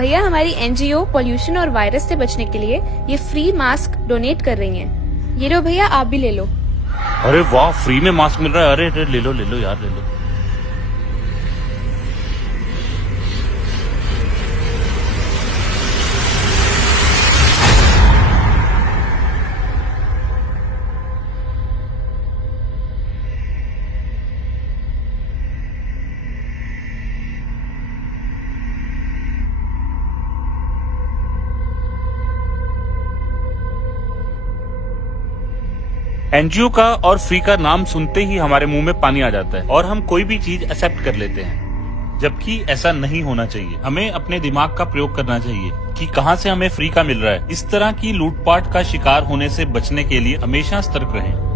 भैया हमारी NGO pollution और वायरस से बचने के लिए ये फ्री मास्क डोनेट कर रही हैं। ये लो भैया, आप भी ले लो। अरे वाह, फ्री में मास्क मिल रहा है। अरे ले लो यार, ले लो। एनजीओ का और फ्री का नाम सुनते ही हमारे मुंह में पानी आ जाता है और हम कोई भी चीज एक्सेप्ट कर लेते हैं, जबकि ऐसा नहीं होना चाहिए। हमें अपने दिमाग का प्रयोग करना चाहिए कि कहां से हमें फ्री का मिल रहा है। इस तरह की लूटपाट का शिकार होने से बचने के लिए हमेशा सतर्क रहें।